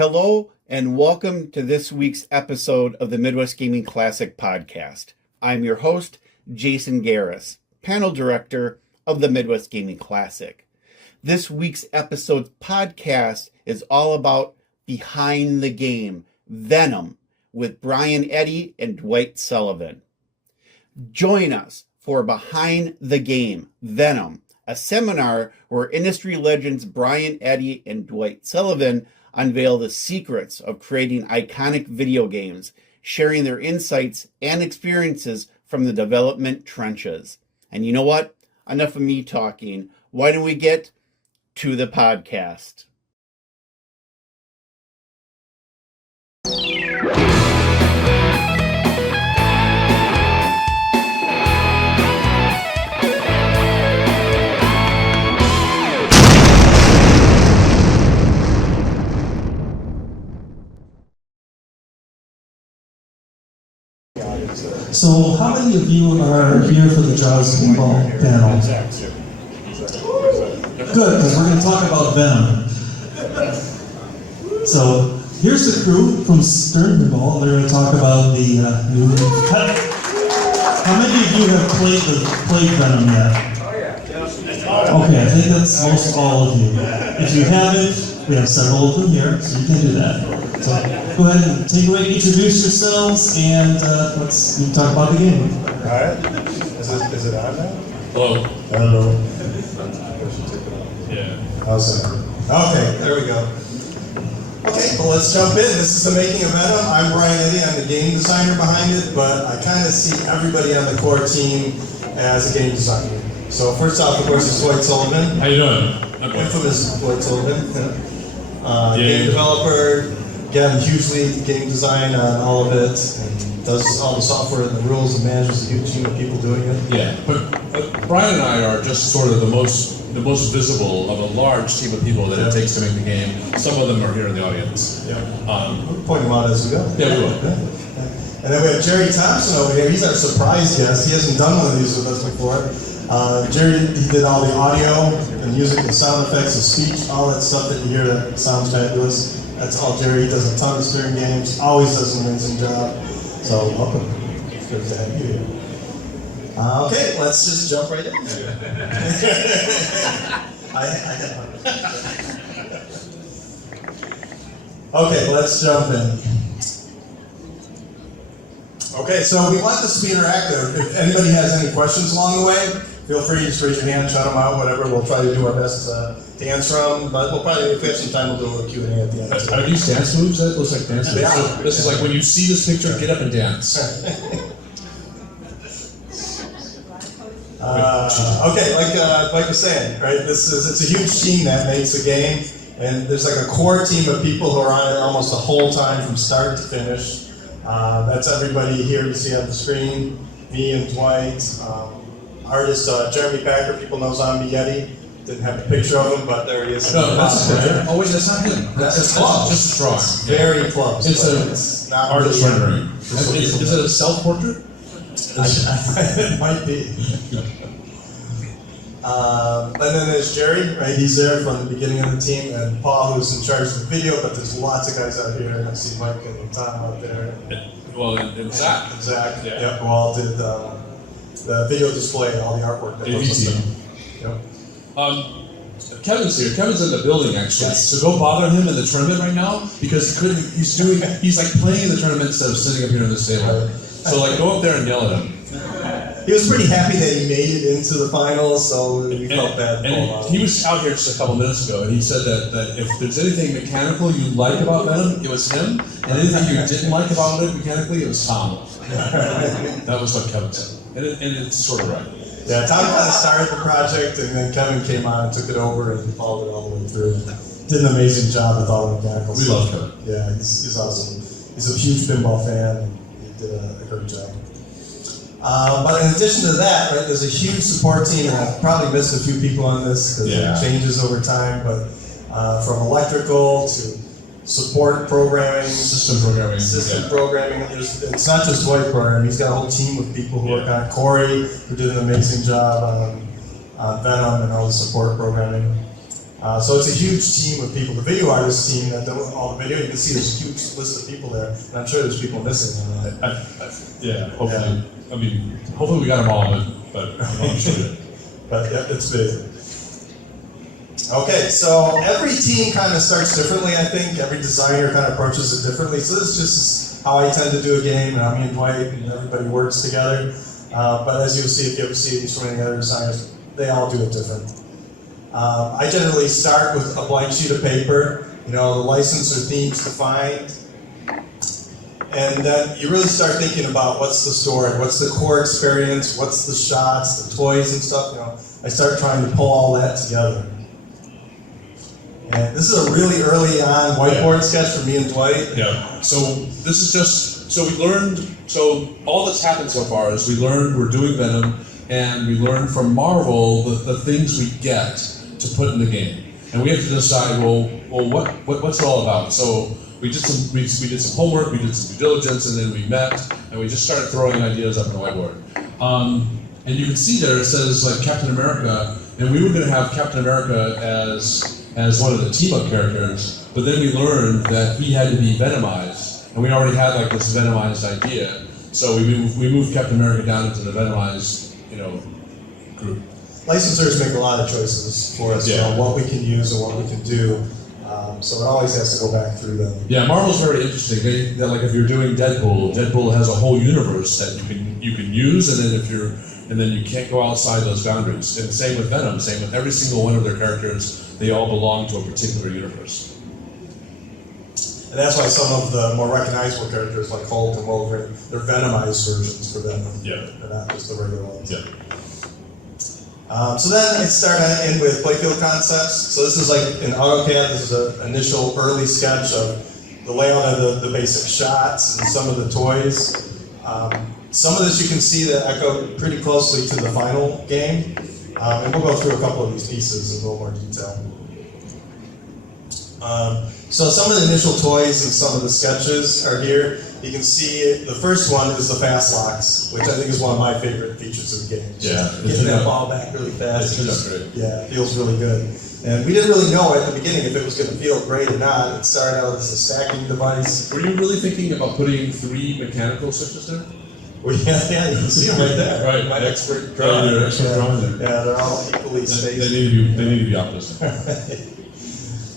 Hello, and welcome to this week's episode of the Midwest Gaming Classic podcast. I'm your host, Jason Garris, panel director of the Midwest Gaming Classic. This week's episode's podcast is all about Behind the Game, Venom, with Brian Eddy and Dwight Sullivan. Join us for Behind the Game, Venom, a seminar where industry legends Brian Eddy and Dwight Sullivan unveil the secrets of creating iconic video games, sharing their insights and experiences from the development trenches. And you know what? Enough of me talking. Why don't we get to the podcast? So, how many of you are here for the Jaws Pinball panel? Good, because we're going to talk about Venom. So, here's the crew from Stern Pinball. They're going to talk about the new. How many of you have played Venom yet? Okay, I think that's most all of you. If you haven't, we have several of them here, so you can do that. So go ahead and take away, introduce yourselves, and let's talk about the game. All right. Is it on now? Hello. Hello. Yeah. How's that? Okay, there we go. Okay, well, let's jump in. This is the making of Venom. I'm Brian Eddy. I'm the game designer behind it, but I kind of see everybody on the core team as a game designer. So first off, of course, is Dwight Sullivan. How you doing? Okay. Infamous Dwight Sullivan. Game developer. Again, hugely game design on all of it, and does all the software and the rules and manages a huge team of people doing it. Yeah, but Brian and I are just sort of the most visible of a large team of people that it takes to make the game. Some of them are here in the audience. Yeah. We'll point them out as we go. Yeah, we will. Yeah. And then we have Jerry Thompson over here. He's our surprise guest. He hasn't done one of these with us before. Jerry, he did all the audio, and music, and sound effects, and speech, all that stuff that you hear that sounds fabulous. That's all Jerry. He does a ton of steering games, always does an amazing job. So welcome. It's good to have you here. Okay, let's just jump right in. Okay, let's jump in. Okay, so we want this to be interactive. If anybody has any questions along the way, feel free to just raise your hand, shout them out, whatever. We'll try to do our best to answer them, but we'll probably, if we have some time, we'll do a little Q&A at the end. Are these dance moves? That looks like dance moves. Yeah. So this is like when you see this picture, get up and dance. Okay, like I was saying, right? It's a huge team that makes the game, and there's like a core team of people who are on it almost the whole time from start to finish. That's everybody here you see on the screen. Me and Dwight, artist Jeremy Packer, people know Zombie Eddy. Didn't have a picture of him, but there he is. No, that's his picture. Oh wait, that's not him. That's close. Just a drawing. It's very close. It's not artist really rendering. Is it a self-portrait? It might be. And then there's Jerry, right? He's there from the beginning of the team, and Paul, who's in charge of the video, but there's lots of guys out here. I see Mike and Tom out there. Well, and Zach. Zach, Yeah. yep, who all did the video display, all the artwork that goes with it. Yep. Kevin's here. Kevin's in the building actually. Yes. So go bother him in the tournament right now because he couldn't. He's like playing in the tournament instead of sitting up here on this table. Right. So like go up there and yell at him. He was pretty happy that he made it into the finals, so we felt bad. And he was out here just a couple minutes ago, and he said that if there's anything mechanical you like about Venom, it was him, and anything you didn't like about it mechanically, it was Tom. That was what Kevin said, and it's sort of right. Yeah, Tom kind of started the project, and then Kevin came on and took it over and followed it all the way through. Did an amazing job with all the mechanical We stuff. love Kevin. Yeah, he's awesome. He's a huge pinball fan, and he did a great job. But in addition to that, right, there's a huge support team, and I've probably missed a few people on this because it changes over time, but from electrical to support programming, System programming. It's not just Dwight programming. He's got a whole team of people who work on it. Corey, who did an amazing job on Venom and all the support programming. So it's a huge team of people. The video artist team that does all the video, you can see there's a huge list of people there, and I'm sure there's people missing. Yeah, hopefully. I mean, hopefully we got them all, but I'm sure. But yeah, it's big. Okay, so every team kind of starts differently, I think. Every designer kind of approaches it differently. So this is just how I tend to do a game, and how me and Dwight and everybody works together. But as you'll see, if you ever see these from any other designers, they all do it different. I generally start with a blank sheet of paper, the license or themes defined. And then you really start thinking about what's the story, what's the core experience, what's the shots, the toys and stuff. I start trying to pull all that together. And this is a really early on whiteboard sketch for me and Dwight. Yeah. So this is just we learned. So all that's happened so far is we learned we're doing Venom, and we learned from Marvel the things we get to put in the game, and we have to decide what's it all about. So we did some homework, we did some due diligence, and then we met and we just started throwing ideas up on the whiteboard. And you can see there it says like Captain America, and we were going to have Captain America as one of the team-up characters, but then we learned that he had to be Venomized, and we already had like this Venomized idea, so we moved Captain America down into the Venomized, group. Licensors make a lot of choices for us, what we can use and what we can do. So it always has to go back through them. Yeah, Marvel's very interesting. Like if you're doing Deadpool has a whole universe that you can use, and then you can't go outside those boundaries. And same with Venom, same with every single one of their characters. They all belong to a particular universe. And that's why some of the more recognizable characters like Hulk and Wolverine, they're Venomized versions for Venom. Yeah. They're not just the regular ones. Yeah. So then I start in with playfield concepts. So this is like in AutoCAD, this is an initial early sketch of the layout of the basic shots and some of the toys. Some of this you can see that echo pretty closely to the final game. And we'll go through a couple of these pieces in a little more detail. So some of the initial toys and some of the sketches are here. You can see the first one is the fast locks, which I think is one of my favorite features of the game. Yeah, Getting that ball back really fast. Great. Yeah, it feels really good. And we didn't really know at the beginning if it was going to feel great or not. It started out as a stacking device. Were you really thinking about putting 3 mechanical switches there? Well, yeah, you can see them right there. Right. My expert drawing. Yeah, your expert drawing there. Yeah, they're all equally spaced. They need to be opposite.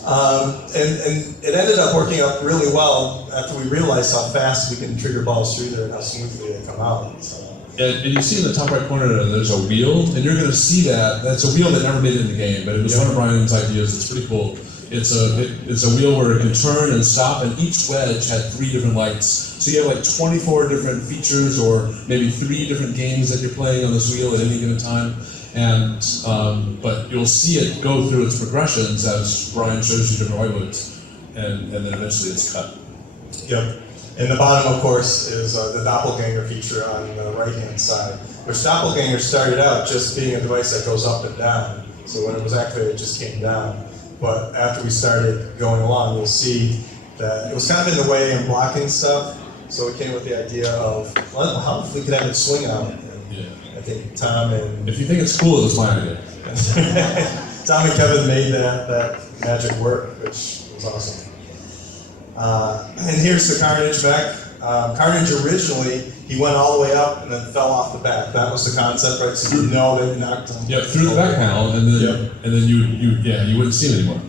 And it ended up working out really well after we realized how fast we can trigger balls through there and how smoothly they come out. So. And you see in the top right corner there's a wheel, and you're going to see that's a wheel that never made it in the game, but it was one of Brian's ideas. It's pretty cool. It's a wheel where it can turn and stop, and each wedge had 3 different lights. So you have like 24 different features, or maybe 3 different games that you're playing on this wheel at any given time. And but you'll see it go through its progressions as Brian shows you different whitewoods, and then eventually it's cut. Yep. And the bottom, of course, is the doppelganger feature on the right-hand side, which doppelganger started out just being a device that goes up and down. So when it was activated, it just came down. But after we started going along, you'll see that it was kind of in the way and blocking stuff. So we came with the idea of, well, how if we could have it swing out? Yeah. I think Tom and If you think it's cool, it's my idea. Tom and Kevin made that magic work, which was awesome. And here's the Carnage mech. Carnage originally, he went all the way up and then fell off the back. That was the concept, right? So you know that you knocked him. Yeah, through the back panel, and then you wouldn't see it anymore.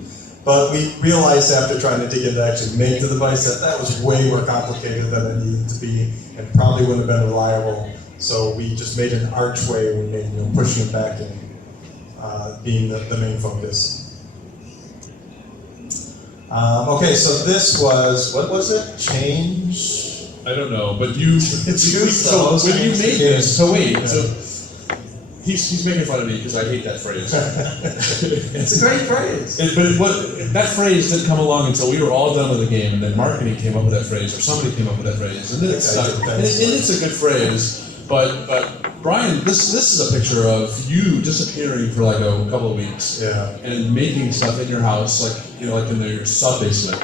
But we realized after trying to dig into actually make the device that was way more complicated than it needed to be, and probably wouldn't have been reliable. So we just made an archway. We made pushing it back and being the main focus. Okay, so this was, what was it? Change? I don't know, but you. So when you made this, so he's making fun of me because I hate that phrase. It's a great phrase. That phrase didn't come along until we were all done with the game, and then marketing came up with that phrase, or somebody came up with that phrase, and then it stuck. And it's a good phrase, but Brian, this is a picture of you disappearing for like a couple of weeks, and making stuff in your house, like in your sub basement,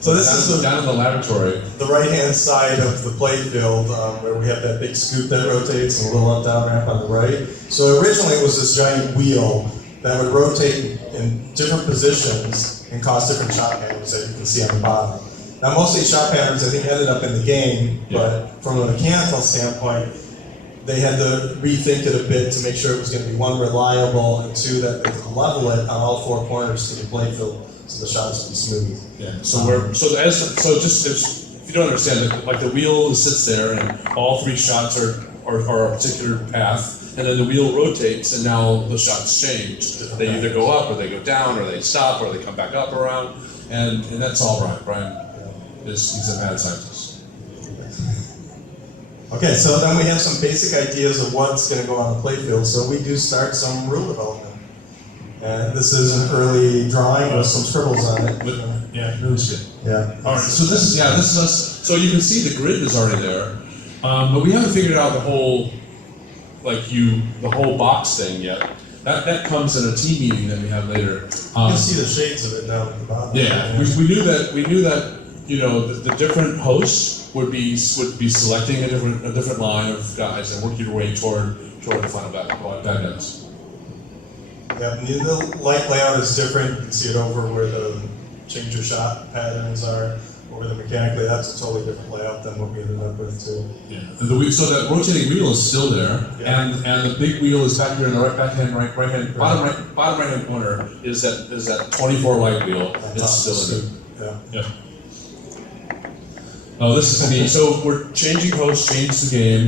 So this is down in the laboratory. The right-hand side of the playfield, where we have that big scoop that rotates and a little up-down ramp on the right. So originally it was this giant wheel that would rotate in different positions and cause different shot patterns that you can see on the bottom. Now, most of these shot patterns, I think, ended up in the game, but from a mechanical standpoint, they had to rethink it a bit to make sure it was going to be, one, reliable, and two, that they could level it on all four corners to the playfield so the shots would be smooth. Yeah. So just if you don't understand, like the wheel sits there, and all three shots are a particular path, and then the wheel rotates, and now the shots change. They either go up, or they go down, or they stop, or they come back up around, and that's all Brian. Brian he's a mad scientist. Okay, so then we have some basic ideas of what's going to go on the playfield. So we do start some rule development. And this is an early drawing with some scribbles on it. Yeah, it was good. Yeah. All right, so this is us. So you can see the grid is already there, but we haven't figured out the whole box thing yet. That comes in a team meeting that we have later. You can see the shades of it down at the bottom. Yeah, we knew that the different hosts would be selecting a different line of guys and working your way toward the final bad guys. Yeah, and the light layout is different. You can see it over where the change your shot patterns are. Over the mechanically, that's a totally different layout than what we ended up with too. Yeah, so that rotating wheel is still there, and the big wheel is back here in the bottom right hand corner is that 24 light wheel. It's still in there. Yeah. Oh, this is neat. So we're changing hosts, changed the game.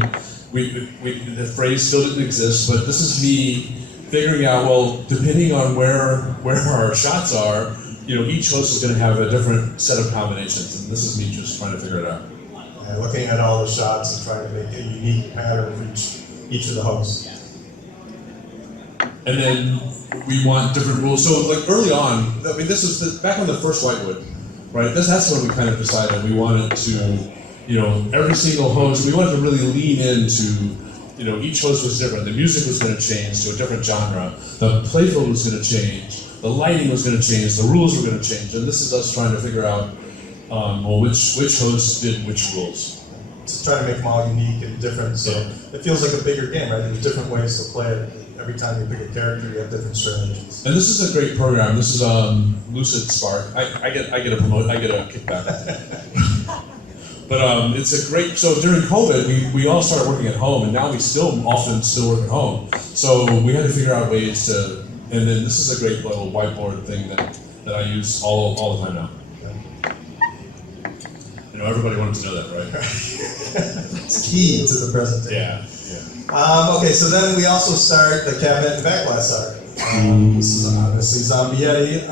The phrase still didn't exist, but this is me figuring out, well, depending on where our shots are, each host is going to have a different set of combinations, and this is me just trying to figure it out. Yeah, looking at all the shots and trying to make a unique pattern for each of the hosts. And then we want different rules. So like early on, I mean, this was back on the first Whitewood. Right, that's when we kind of decided we wanted to, every single host, we wanted to really lean into, each host was different. The music was going to change to a different genre. The playfield was going to change. The lighting was going to change. The rules were going to change. And this is us trying to figure out, which hosts did which rules. To try to make them all unique and different, so it feels like a bigger game, right? There's different ways to play it. Every time you pick a character, you have different strategies. And this is a great program. This is Lucid Spark. I get a kickback. But it's a great. So during COVID, we all started working at home, and now we often still work at home. So we had to figure out ways to. And then this is a great little whiteboard thing that I use all the time now. Everybody wanted to know that, right? It's key to the presentation. Yeah. Okay, so then we also start the cabinet and backglass art. This is obviously Zombie Eddy.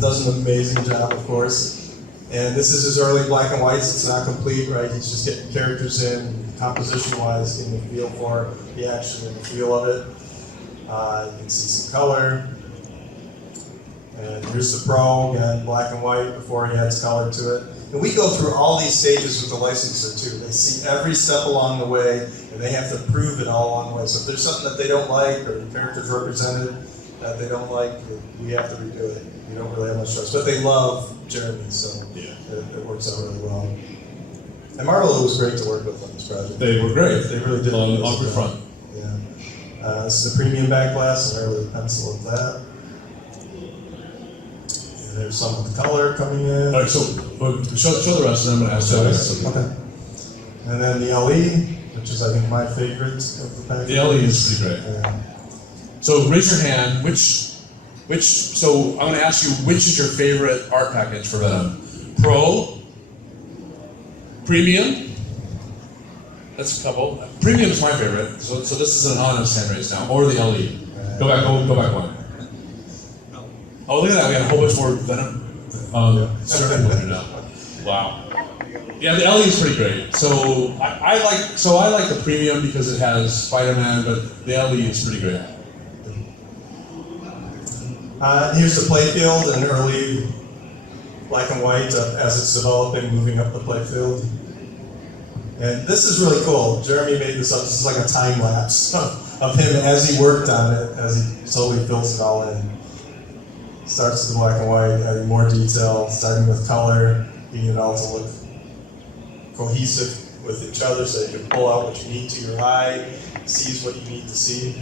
Does an amazing job, of course. And this is his early black and whites. It's not complete, right? He's just getting characters in, composition-wise, getting the feel for the action and the feel of it. You can see some color. And here's the Pro, again, black and white before he adds color to it. And we go through all these stages with the licensor too. They see every step along the way, and they have to prove it all along the way. So if there's something that they don't like, or the character's represented that they don't like, we have to redo it. We don't really have much choice. But they love Jeremy, so it works out really well. And Marvel was great to work with on this project. They were great. They really did. On the front. Yeah. This is a premium backglass, and early pencil of that. There's some of the color coming in. All right, so show the rest, and I'm going to ask you. Okay. And then the LE, which is I think my favorite of the package. The LE is pretty great. Yeah. So raise your hand. So I'm going to ask you, which is your favorite art package for Venom? Pro, Premium. That's a couple. Premium is my favorite. So this is an honest hand raise now, or the LE. Go back one. Oh, look at that! We got a whole bunch more Venom. Starting now. Wow. Yeah, the LE is pretty great. So I like the premium because it has Spider-Man, but the LE is pretty great. Here's the playfield, an early black and white as it's developing, moving up the playfield. And this is really cool. Jeremy made this up. This is like a time lapse of him as he worked on it, as he slowly fills it all in. Starts with the black and white, adding more detail, starting with color, getting it all to look cohesive with each other so you can pull out what you need to your eye, sees what you need to see.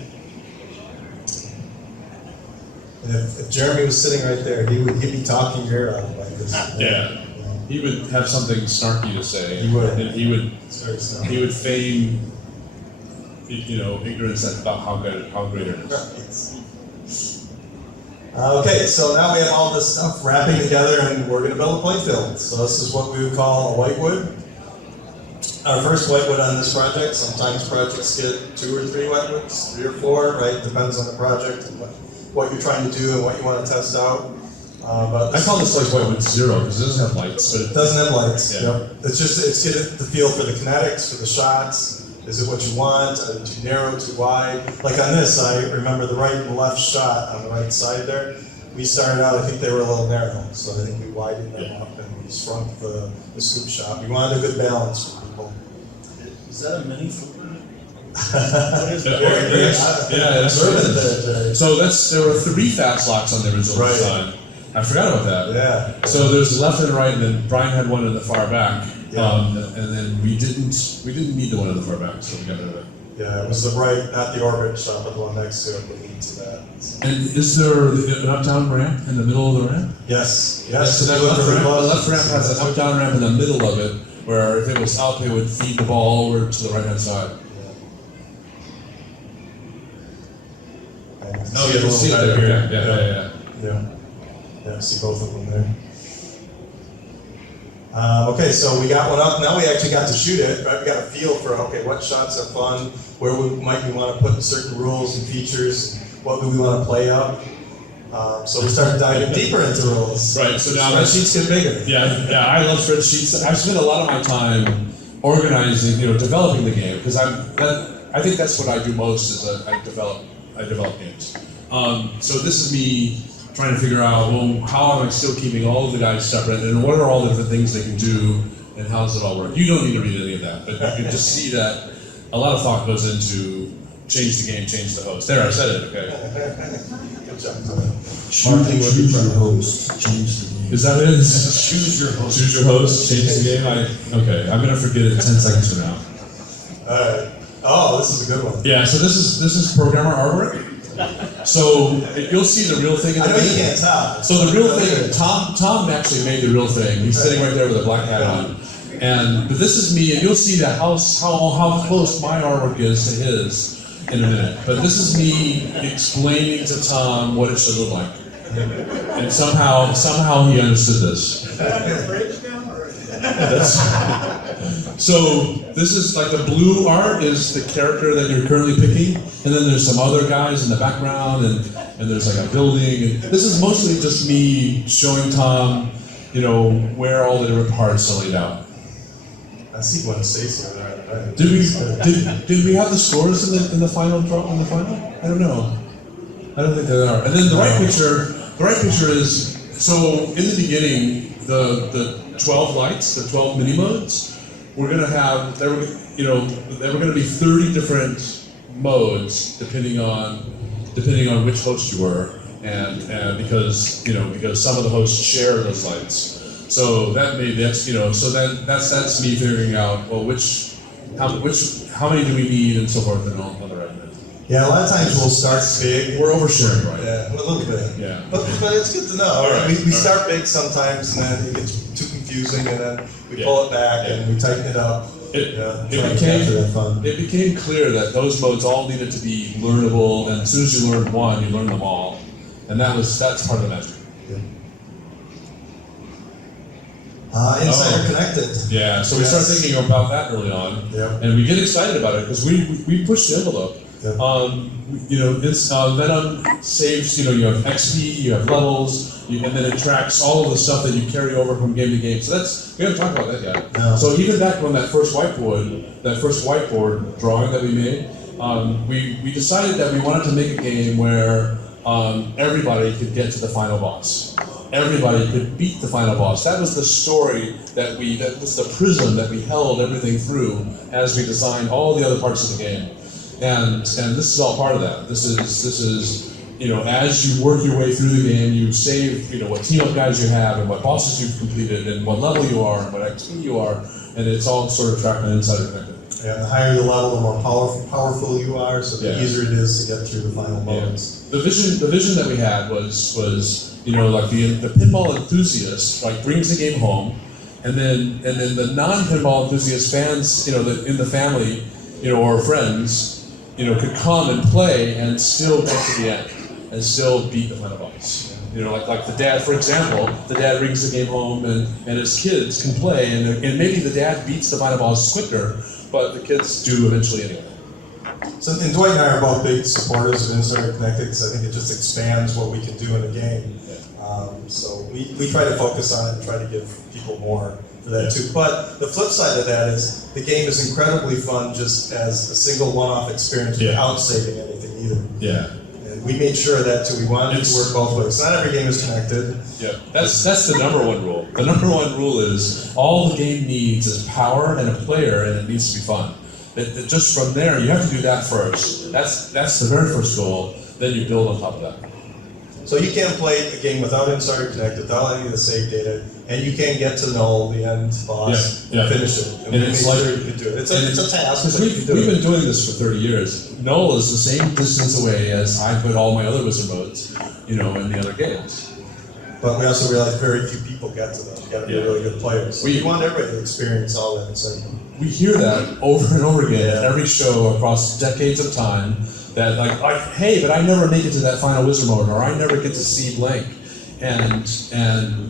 And if Jeremy was sitting right there, he'd be talking your ear out like this. Yeah. He would have something snarky to say. He would. And he would He would feign, ignorance about how great it is. Okay, so now we have all this stuff wrapping together, and we're going to build a playfield. So this is what we would call a whitewood. Our first whitewood on this project. Sometimes projects get 2 or 3 whitewoods, 3 or 4, right? Depends on the project and what you're trying to do and what you want to test out. But I call this like whitewood 0 because it doesn't have lights, but it doesn't have lights. Yeah. Yep. It's getting the feel for the kinetics, for the shots. Is it what you want? Are they too narrow, too wide? Like on this, I remember the right and left shot on the right side there. We started out, I think they were a little narrow, so I think we widened them up and we shrunk the scoop shot. We wanted a good balance for people. Is that a mini flipper? That's right. So there were 3 fast locks on the original Right. design. I forgot about that. Yeah. So there's left and right, and then Brian had one in the far back. Yeah. And then we didn't need the one in the far back, so we got rid of it. Yeah, it was the right, not the orbit shot, but the one next to it would lead to that. And is there an up-down ramp in the middle of the ramp? Yes. So that left ramp has an up-down ramp in the middle of it, where if it was up, it would feed the ball over to the right-hand side. Oh, you can see it there. Yeah. Yeah, see both of them there. Okay, so we got one up. Now we actually got to shoot it. Right? We got a feel for what shots are fun, where might we want to put certain rules and features, what do we want to play up. So we started diving deeper into rules. Right. So now spreadsheets get bigger. Yeah. I love spreadsheets. I've spent a lot of my time organizing, developing the game because I think that's what I do most is I develop games. So this is me trying to figure out, how am I still keeping all of the guys separate, and what are all the different things they can do, and how does it all work? You don't need to read any of that, but you can just see that a lot of thought goes into change the game, change the host. There, I said it, okay. Good job. Choose your host, change the game. Is that what it is? Choose your host. Choose your host, change the game? Okay, I'm going to forget it 10 seconds from now. All right. Oh, this is a good one. Yeah, so this is programmer artwork. So you'll see the real thing in I the know you video. can't tell. So the real thing, Tom actually made the real thing. He's sitting right there with a black hat on. But this is me, and you'll see that how close my artwork is to his in a minute. But this is me explaining to Tom what it should look like. And somehow he understood this. So this is like the blue art is the character that you're currently picking, and then there's some other guys in the background, and there's like a building. And this is mostly just me showing Tom, where all the different parts are laid out. I see what it says here. Right. Did we have the scores in the final draw? In the final? I don't know. I don't think they are. And then the right picture is so in the beginning the 12 lights, the 12 mini modes. We're gonna have there were gonna be 30 different modes depending on which host you were, and because some of the hosts share those lights. So that's me figuring out how many do we need and so forth and on the right. Yeah, a lot of times we'll start big. We're oversharing, right? Yeah, a little bit. Yeah. But it's good to know. All right. We start big sometimes, and then it gets too confusing, and then we pull it back and we tighten it up. It became clear that those modes all needed to be learnable, and as soon as you learned one, you learned them all, and that's part of the magic. Insider connected. Yeah, so we start thinking about that early on, and we get excited about it because we push the envelope. Yep. Venom saves. You have XP, you have levels, and then it tracks all of the stuff that you carry over from game to game. So we haven't talked about that yet. No. So even back when that first whiteboard drawing that we made, we decided that we wanted to make a game where everybody could get to the final boss. Everybody could beat the final boss. That was the story that was the prism that we held everything through as we designed all the other parts of the game. And this is all part of that. This is as you work your way through the game, you save what team up guys you have and what bosses you've completed and what level you are and what XP you are, and it's all sort of tracked on Insider Connected. And the higher the level, the more powerful you are, so the Yeah. easier it is to get through the final moments. The vision that we had was like the pinball enthusiast like brings the game home, and then the non-pinball enthusiast fans, in the family, or friends, could come and play and still get to the end and still beat the final boss. Like the dad, for example, the dad brings the game home and his kids can play, and maybe the dad beats the final boss quicker, but the kids do eventually anyway. So, and Dwight and I are both big supporters of Insert Connected because I think it just expands what we can do in a game. So we try to focus on it and try to give people more for that too. But the flip side of that is the game is incredibly fun just as a single one-off experience without saving anything either. Yeah. And we made sure of that too. We wanted it to work both ways. Not every game is connected. Yeah, that's the number one rule. The number one rule is all the game needs is power and a player, and it needs to be fun. That just from there, you have to do that first. That's the very first goal. Then you build on top of that. So you can't play a game without Insert Connected, without any of the save data, and you can get to null, the end boss, and finish it. And it's like sure you can do it. It's a task. Because we've been doing this for 30 years. Null is the same distance away as I put all my other wizard modes, in the other games. But we also realize very few people get to them. You got to be a really good player. So we want everybody to experience all that excitement. We hear that over and over again at every show across decades of time. That like, hey, but I never make it to that final wizard mode, or I never get to see blank, and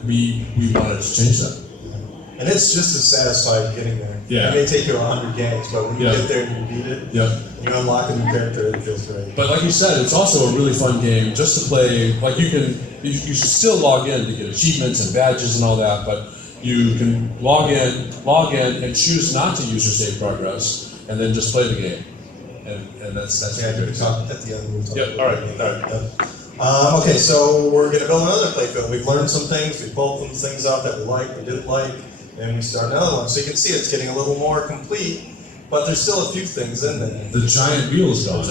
we wanted to change that. And it's just as satisfying getting there. Yeah. It may take you 100 games, but when you get there and you beat it, you unlock a new character, it feels great. But like you said, it's also a really fun game just to play. Like you should still log in to get achievements and badges and all that, but you can log in, and choose not to use your save progress, and then just play the game. And that's yeah, good. at the end. We'll talk Yep. All right. Okay, so we're going to build another playfield. We've learned some things. We pulled some things out that we liked, we didn't like, and we start another one. So you can see it's getting a little more complete, but there's still a few things in there. The giant wheel is gone.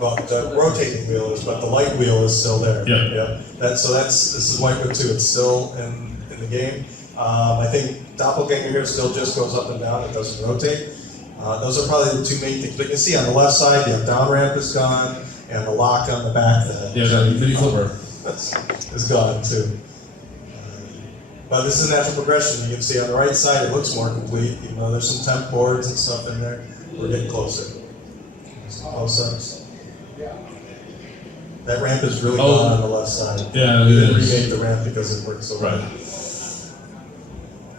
Well, the rotating wheel is, but the light wheel is still there. Yeah. This is Whitewood 2. It's still in the game. I think Doppelganger here still just goes up and down. It doesn't rotate. Those are probably the two main things. But you can see on the left side, the down ramp is gone, and the lock on the back, that mini flipper, is gone too. But this is a natural progression. You can see on the right side, it looks more complete. Even though there's some temp boards and stuff in there, we're getting closer. Close-ups. That ramp is really gone on the left side. Yeah, we didn't remake the ramp because it works so well.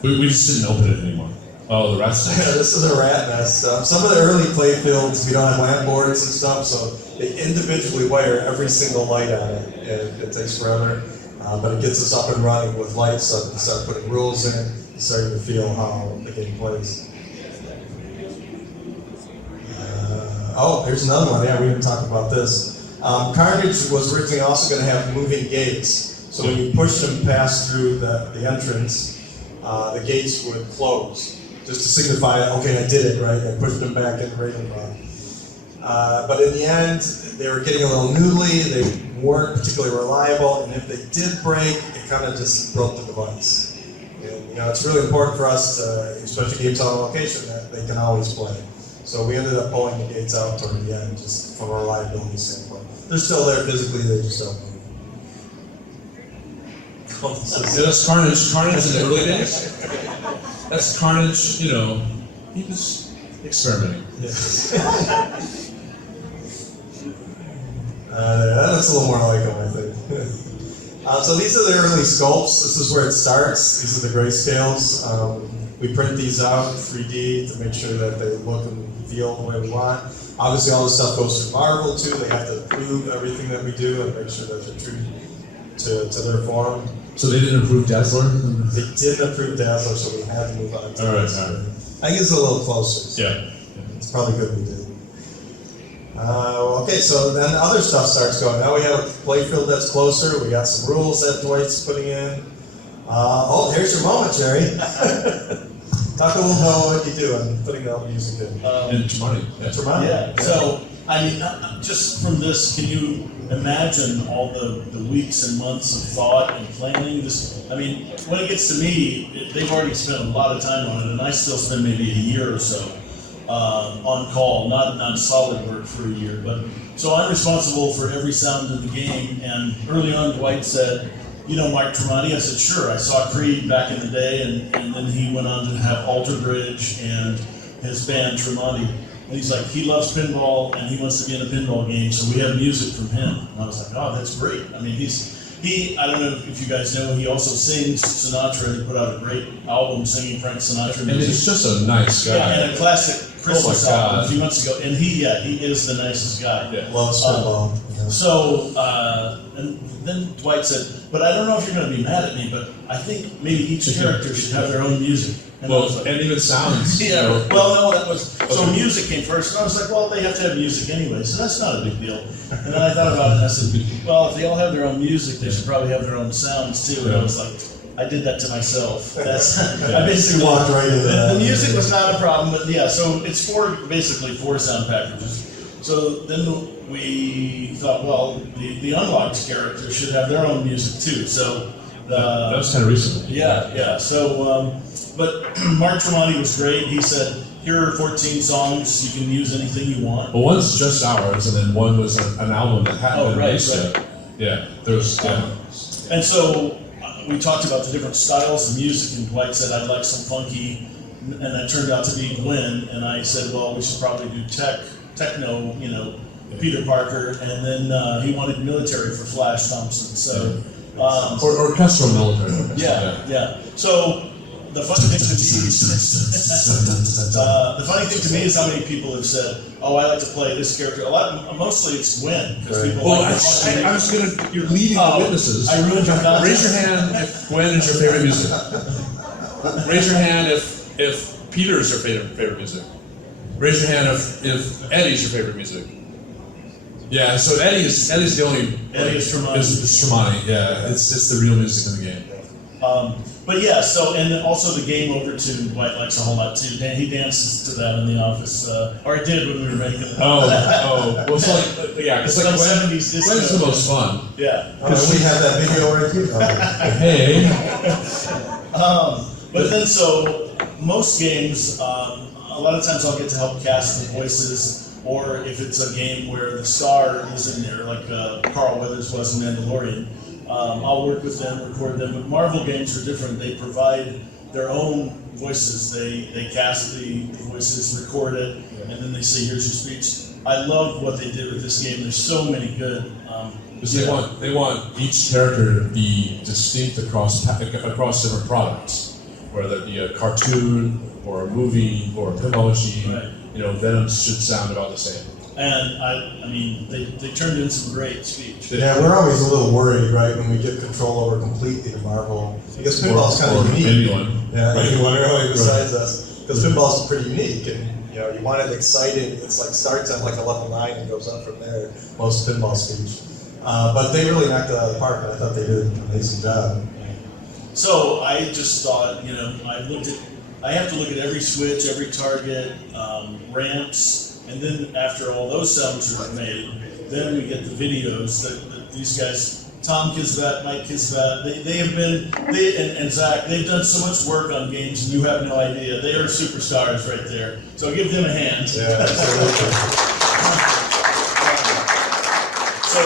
We just didn't open it anymore. Oh, the rat's nest. Yeah, this is a rat nest. Some of the early play fields, we don't have lamp boards and stuff, so they individually wire every single light on it, and it takes forever. But it gets us up and running with lights, so we start putting rules in, starting to feel how the game plays. Here's another one. Yeah, we didn't talk about this. Carnage was originally also going to have moving gates, so when you push them past through the entrance, the gates would close. Just to signify, okay, I did it, right? I pushed them back in Ravenbrook. But in the end, they were getting a little noodly, they weren't particularly reliable, and if they did break, it kind of just broke the device. And it's really important for us, especially games on location, that they can always play. So we ended up pulling the gates out toward the end, just from a reliability standpoint. They're still there physically, they just don't move. That's Carnage. Carnage in the early days. That's Carnage, he was experimenting. That looks a little more like him, I think. So these are the early sculpts. This is where it starts. These are the grayscales. We print these out in 3D to make sure that they look and feel the way we want. Obviously, all this stuff goes through Marvel too. They have to approve everything that we do and make sure that they're true to their form. So they didn't approve Dazzler? They didn't approve Dazzler, so we had to move on to this. All right. I think it's a little closer. So Yeah. it's probably good we did. Okay, so then other stuff starts going. Now we have a playfield that's closer. We got some rules that Dwight's putting in. Here's your moment, Jerry. Talk a little about what you do and putting out music in. And Tremonti. Tremonti. Yeah. So, I mean, just from this, can you imagine all the weeks and months of thought and planning? When it gets to me, they've already spent a lot of time on it, and I still spend maybe a year or so. on call, not solid work for a year. But so I'm responsible for every sound in the game. And early on, Dwight said, you know, Mark Tremonti? I said, sure. I saw Creed back in the day, and then he went on to have Alter Bridge and his band Tremonti. And he's like, he loves pinball, and he wants to be in a pinball game, so we have music from him. And I was like, oh, that's great. I mean, I don't know if you guys know, he also sings Sinatra. He put out a great album singing Frank Sinatra music. And he's just a nice guy. Yeah, and a classic Christmas album God. a few months ago. And he is the nicest guy. Yeah. Loves pinball. So, and then Dwight said, but I don't know if you're going to be mad at me, but I think maybe each character should have their own music. And I was like, And even sounds. yeah, well, no, that was, so music came first, and I was like, well, they have to have music anyway, so that's not a big deal. And then I thought about it, and I said, well, if they all have their own music, they should probably have their own sounds too. And I was like, I did that to myself. That's, I basically walked right into that. The music was not a problem, but yeah, so it's basically four sound packages. So then we thought, well, the unlocked characters should have their own music too, so. That was kind of recent. Yeah. So, but Mark Tremonti was great. He said, here are 14 songs. You can use anything you want. Well, one's just ours, and then one was an album that hadn't been released yet. Yeah, there's. And so we talked about the different styles of music, and Dwight said, I'd like some funky, and that turned out to be Gwen. And I said, well, we should probably do techno, you know, Peter Parker. And then he wanted military for Flash Thompson. So. Or orchestral military. Yeah. So the funny thing to me is how many people have said, "Oh, I like to play this character." Mostly it's Gwen because people. Well, like I was gonna. You're leading the witnesses. I ruined your content. Raise your hand if Gwen is your favorite music. Raise your hand if Peter is your favorite music. Raise your hand if Eddy's your favorite music. Yeah, so Eddy's the only. Eddy is Tremonti. It's Tremonti. Yeah, it's the real music in the game. But yeah, so and then also the game over to Dwight likes a whole lot too. He dances to that in the office, or he did when we were making it. Oh, well, it's like it's like some 70s disco. Gwen's the most fun. Yeah. We have that video right here. Hey. But then so most games, a lot of times I'll get to help cast the voices. Or if it's a game where the star is in there, like Carl Weathers was in Mandalorian, I'll work with them, record them. But Marvel games are different. They provide their own voices. They cast the voices, record it, and then they say, "Here's your speech." I love what they did with this game. There's so many good. Because they want each character to be distinct across different products, whether it be a cartoon or a movie or a pinball machine. Right. You know, Venom should sound about the same. And I mean, they turned in some great speech. Yeah, we're always a little worried, right, when we give control over completely to Marvel. Because pinball's kind of unique. Anyone. Yeah, anyone really besides us. Because pinball's pretty unique, and you know, you want it exciting. It's like starts at like a level 9 and goes up from there. Most pinball speech, but they really knocked it out of the park, and I thought they did an amazing job. So I just thought, you know, I have to look at every switch, every target, ramps, and then after all those sounds are made, then we get the videos that these guys, Tom Kisvat, Mike Kisvat, they have been, and Zach, they've done so much work on games, and you have no idea. They are superstars right there. So give them a hand. Yeah, absolutely. So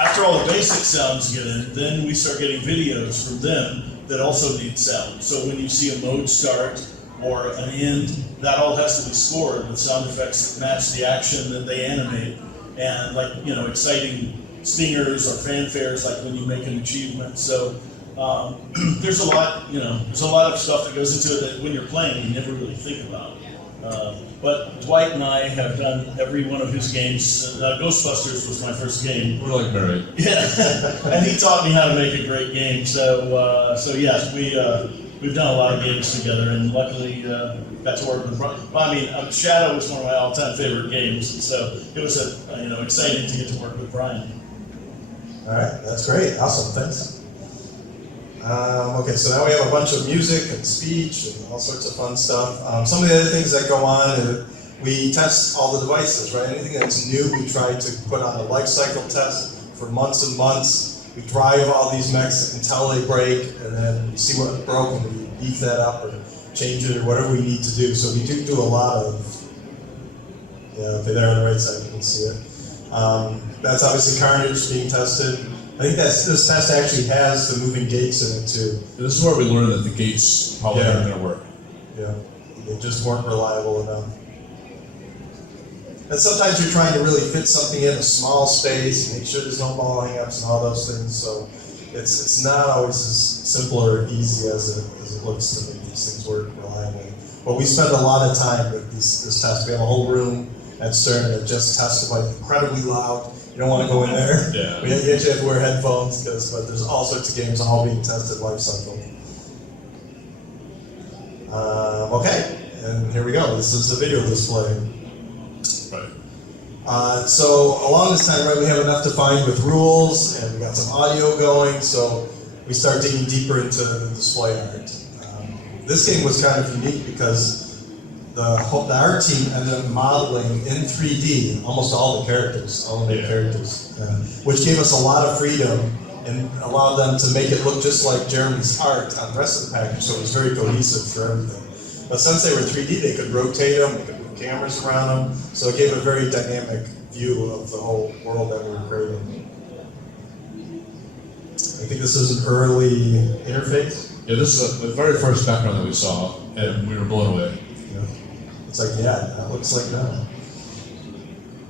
after all the basic sounds get in, then we start getting videos from them that also need sound. So when you see a mode start or an end, that all has to be scored with sound effects that match the action that they animate. And like, you know, exciting stingers or fanfares like when you make an achievement. So there's a lot of stuff that goes into it that when you're playing, you never really think about. But Dwight and I have done every one of his games. Ghostbusters was my first game. We're like married. Yeah, and he taught me how to make a great game. So yes, we've done a lot of games together, and luckily got to work with Brian. I mean, Shadow was one of my all-time favorite games, and so it was exciting to get to work with Brian. All right, that's great. Awesome, thanks. Okay, so now we have a bunch of music and speech and all sorts of fun stuff. Some of the other things that go on, we test all the devices, right? Anything that's new, we try to put on a life cycle test for months and months. We drive all these mechs until they break, and then we see what broke, and we beef that up or change it or whatever we need to do. So we do a lot of Yeah, okay, there on the right side, you can see it. That's obviously Carnage being tested. I think this test actually has the moving gates in it too. This is where we learned that the gates probably aren't going to work. Yeah, they just weren't reliable enough. And sometimes you're trying to really fit something in a small space, make sure there's no ball hang-ups and all those things. So it's not always as simple or easy as it looks to make these things work reliably. But we spend a lot of time with this test. We have a whole room at Stern that just tests like incredibly loud. You don't want to go in there. Yeah. You actually have to wear headphones but there's all sorts of games all being tested life cycle. Okay, and here we go. This is the video display. Right. So along this time, right, we have enough defined with rules, and we got some audio going, so we start digging deeper into the display art. This game was kind of unique because the art team ended up modeling in 3D almost all the characters, all the main characters, which gave us a lot of freedom and allowed them to make it look just like Jeremy's art on the rest of the package, so it was very cohesive for everything. But since they were 3D, they could rotate them, they could move cameras around them, so it gave a very dynamic view of the whole world that we were creating. I think this is an early interface. Yeah, this is the very first background that we saw, and we were blown away. Yeah. It's like, yeah, that looks like that.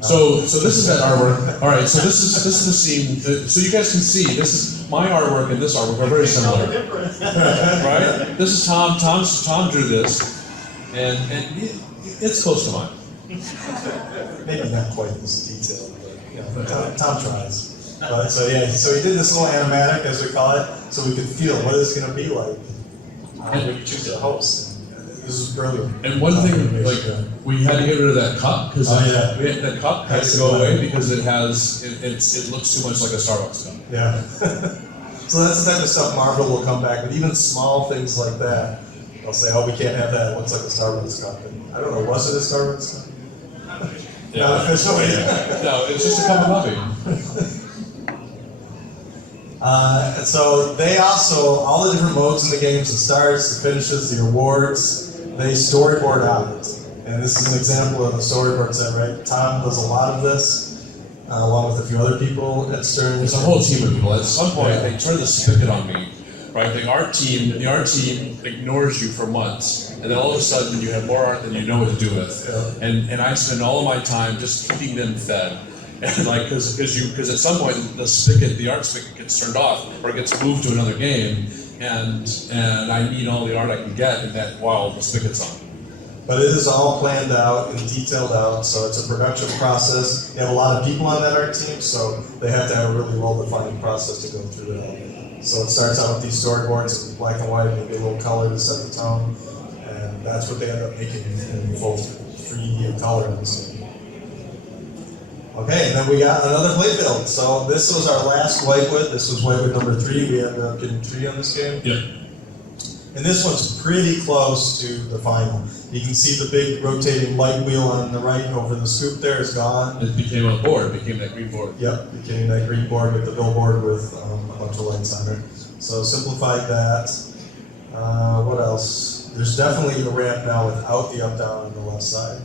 So this is that artwork. All right, so this is the scene. So you guys can see this is my artwork and this artwork are very similar, right? This is Tom. Tom drew this, and it's close to mine. Maybe not quite this detailed, but Tom tries. So he did this little animatic, as we call it, so we could feel what it's going to be like when we choose a host. This is brilliant. And one thing, like, we had to get rid of that cup because that cup had to go away because it looks too much like a Starbucks cup. Yeah. So that's the type of stuff Marvel will come back with. Even small things like that, they'll say, "Oh, we can't have that. It looks like a Starbucks cup." And I don't know, was it a Starbucks cup? Yeah. Not officially. No, it's just a cup of coffee. And so they also, all the different modes in the games, the starts, the finishes, the awards, they storyboard out. And this is an example of a storyboard set, right? Tom does a lot of this, along with a few other people at Stern. There's a whole team of people. At some point, they turned the spigot on me, right? The art team ignores you for months, and then all of a sudden you have more art than you know what to do with. Yeah. And I spend all of my time just keeping them fed. And like, because at some point the art spigot gets turned off or gets moved to another game, and I need all the art I can get in that while the spigot's on. But it is all planned out and detailed out, so it's a production process. They have a lot of people on that art team, so they have to have a really well-defined process to go through that. So it starts out with these storyboards in black and white, maybe a little color to set the tone, and that's what they end up making in full 3D color in this game. Okay, and then we got another playfield. So this was our last whitewood. This was whitewood number 3. We ended up getting 3 on this game. Yep. And this one's pretty close to the final. You can see the big rotating light wheel on the right over the scoop there is gone. It became a board. It became that green board. Yep, became that green board with the billboard with a bunch of lights on it. So simplified that. What else? There's definitely a ramp now without the up-down on the left side.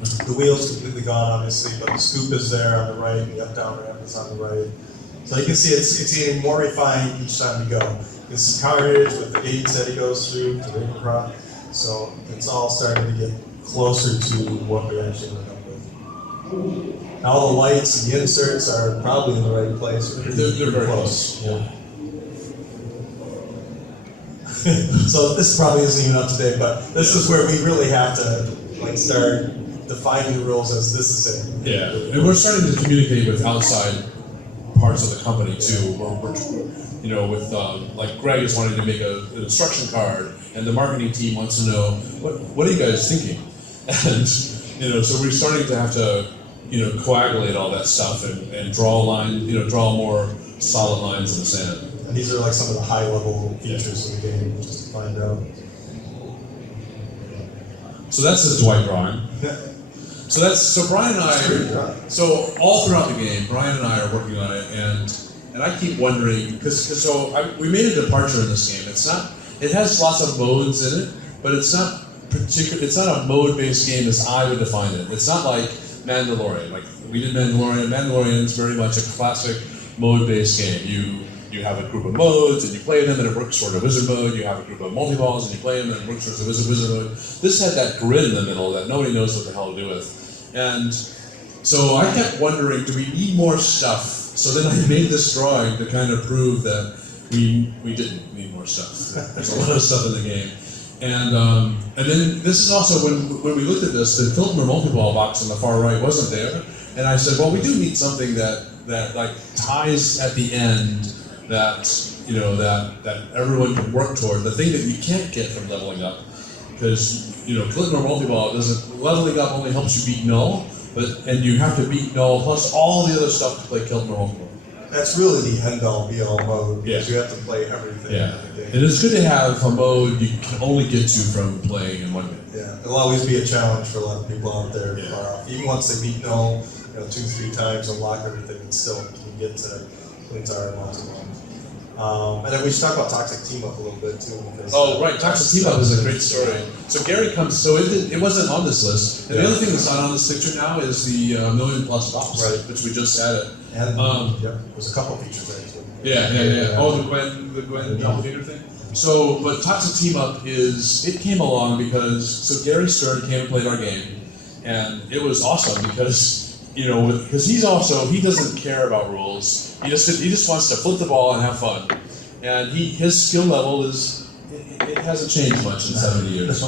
The wheel's completely gone, obviously, but the scoop is there on the right, the up-down ramp is on the right. So you can see it's getting more refined each time you go. This is Carnage with the gates that he goes through to Ravencroft. So it's all starting to get closer to what we actually end up with. And all the lights and the inserts are probably in the right place. They're very close. Yeah. So this probably isn't even up to date, but this is where we really have to start defining the rules as this is it. Yeah, and we're starting to communicate with outside parts of the company too. We're with like Greg is wanting to make an instruction card, and the marketing team wants to know what are you guys thinking, and so we're starting to have to coagulate all that stuff and draw a line, draw more solid lines in the sand. And these are like some of the high level features of the game, just to find out. So that's the Dwight drawing. So Brian and I, so all throughout the game, Brian and I are working on it, and I keep wondering we made a departure in this game. It has lots of modes in it, but it's not it's not a mode-based game as I would define it. It's not like Mandalorian. Like we did Mandalorian. Mandalorian is very much a classic mode-based game. You have a group of modes and you play them and it works toward a wizard mode. You have a group of multi-balls and you play them and it works towards a wizard mode. This had that grid in the middle that nobody knows what the hell to do with. And so I kept wondering, do we need more stuff? So then I made this drawing to kind of prove that we didn't need more stuff. There's a lot of stuff in the game. And then this is also when we looked at this, the Piltner multi-ball box on the far right wasn't there. And I said, well, we do need something that like ties at the end that everyone can work toward. The thing that you can't get from leveling up, because Piltner multi-ball leveling up only helps you beat null, and you have to beat null plus all the other stuff to play Piltner multi-ball. That's really the end-all be-all mode, because Yeah. you have to play everything Yeah, in the game. and it's good to have a mode you can only get to from playing in one game. Yeah, it'll always be a challenge for a lot of people out there. Yeah. Far off. Even once they beat null, 2-3 times, unlock everything, and still can get to the entire multi-ball. And then we should talk about Toxic Team Up a little bit too. Because, Oh, right. Toxic Team Up is a great story. So Gary comes, it wasn't on this list. And the other thing that's not on this picture now is the million plus box, Right. which we just added. And there's a couple features there too. Yeah. Oh, the Gwen doppelganger thing? So, but Toxic Team Up it came along because Gary Stern came and played our game. And it was awesome because, because he doesn't care about rules. He just wants to flip the ball and have fun. And his skill level it hasn't changed much in 70 years.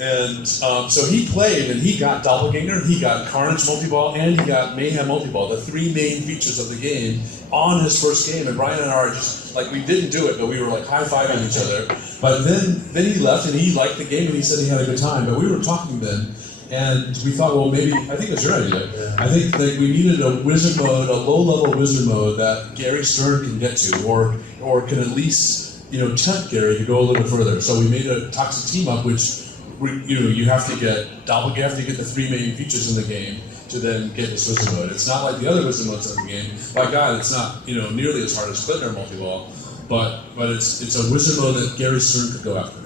And so he played and he got Doppelganger, he got Carnage multi-ball, and he got Mayhem multi-ball, the three main features of the game on his first game. And Brian and I are just like, we didn't do it, but we were like high-fiving each other. But then he left and he liked the game and he said he had a good time. But we were talking then, and we thought, well, maybe, I think it was your idea. Yeah. I think that we needed a wizard mode, a low-level wizard mode that Gary Stern can get to, or can at least, tempt Gary to go a little bit further. So we made a Toxic Team Up, which, you have to get the three main features in the game to then get this wizard mode. It's not like the other wizard modes in the game. By God, it's not, nearly as hard as Splitner multi-ball, but it's a wizard mode that Gary Stern could go after,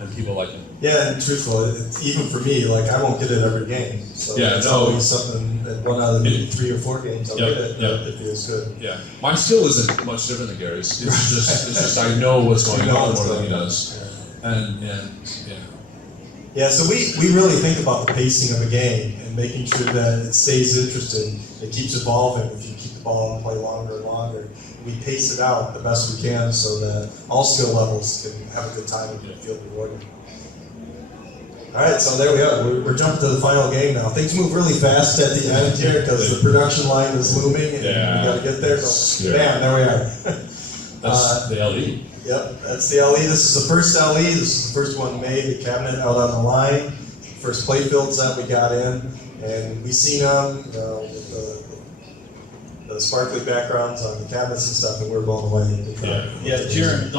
and people like him. Yeah, and truthful, even for me, like I won't get it every game. So it's always something that one out of maybe 3 or 4 games I'll get it if it is good. Yeah, my skill isn't much different than Gary's. It's just I know what's going on more than he does, and yeah. Yeah, so we really think about the pacing of a game and making sure that it stays interesting. It keeps evolving. If you keep the ball and play longer and longer, we pace it out the best we can so that all skill levels can have a good time and feel rewarding. All right, so there we are. We're jumping to the final game now. Things move really fast at the end here because the production line is looming and we got to get there. So, bam, there we are. That's the LE. Yep, that's the LE. This is the first LE. This is the first one made. The cabinet out on the line. First play builds that we got in, and we seen them with the sparkly backgrounds on the cabinets and stuff, and we're blown away. Yeah, Jaron,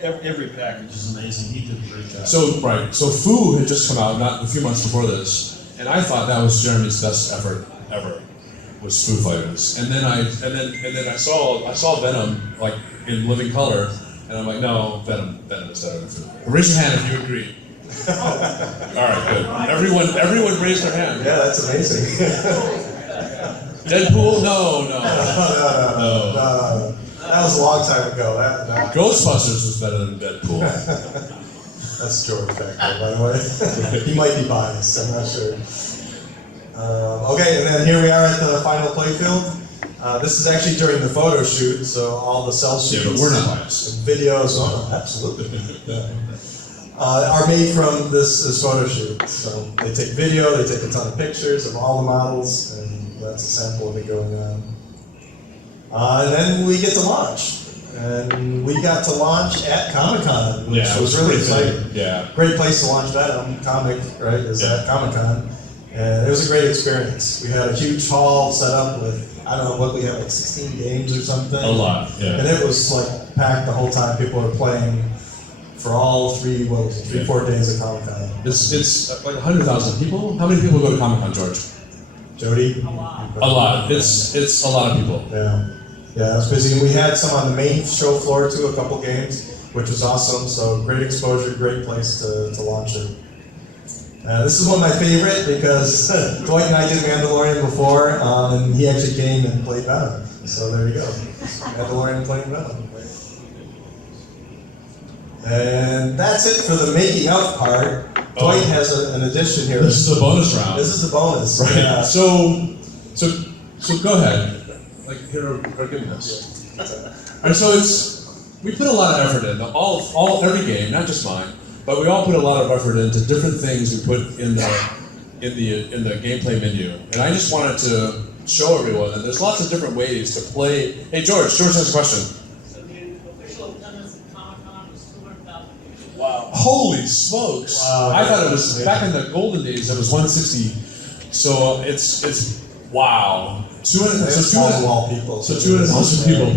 every package is amazing. He did a great job. So Foo had just come out not a few months before this, and I thought that was Jeremy's best effort ever, was Foo Fighters. And then I saw Venom like in living color, and I'm like, no, Venom is better than Foo. Raise your hand if you agree. All right, good. Everyone raised their hand. Yeah, that's amazing. Deadpool? No. That was a long time ago. Ghostbusters was better than Deadpool. That's George back there, by the way. He might be biased, I'm not sure. Okay, and then here we are at the final playfield. This is actually during the photo shoot, so all the cell sheets Yeah, but we're not biased. and videos, absolutely, are made from this photo shoot. So they take video, they take a ton of pictures of all the models, and that's a sample of it going on. And then we get to launch. And we got to launch at Comic-Con, which was really exciting. Yeah. Great place to launch Venom comic, right, is at Comic-Con. And it was a great experience. We had a huge hall set up with, I don't know what we had, like 16 games or something. A lot, yeah. And it was like packed the whole time. People were playing for all 4 days of Comic-Con. It's like 100,000 people. How many people go to Comic-Con, George? Jody? A lot. It's a lot of people. Yeah. Yeah, it was busy. And we had some on the main show floor too, a couple games. which was awesome. So great exposure, great place to launch it. This is one of my favorite because Dwight and I did Mandalorian before, and he actually came and played Venom. So there you go, Mandalorian playing Venom. And that's it for the making of part. Dwight has an addition here. This is the bonus round. This is the bonus. Right. Yeah. So go ahead. Like here are giving us. And so we put a lot of effort in every game, not just mine, but we all put a lot of effort into different things we put in the gameplay menu. And I just wanted to show everyone that there's lots of different ways to play. Hey George has a question. Wow. Holy smokes! Wow. I thought it was back in the golden days. It was 160. So it's wow. 200,000 people. So 200,000 people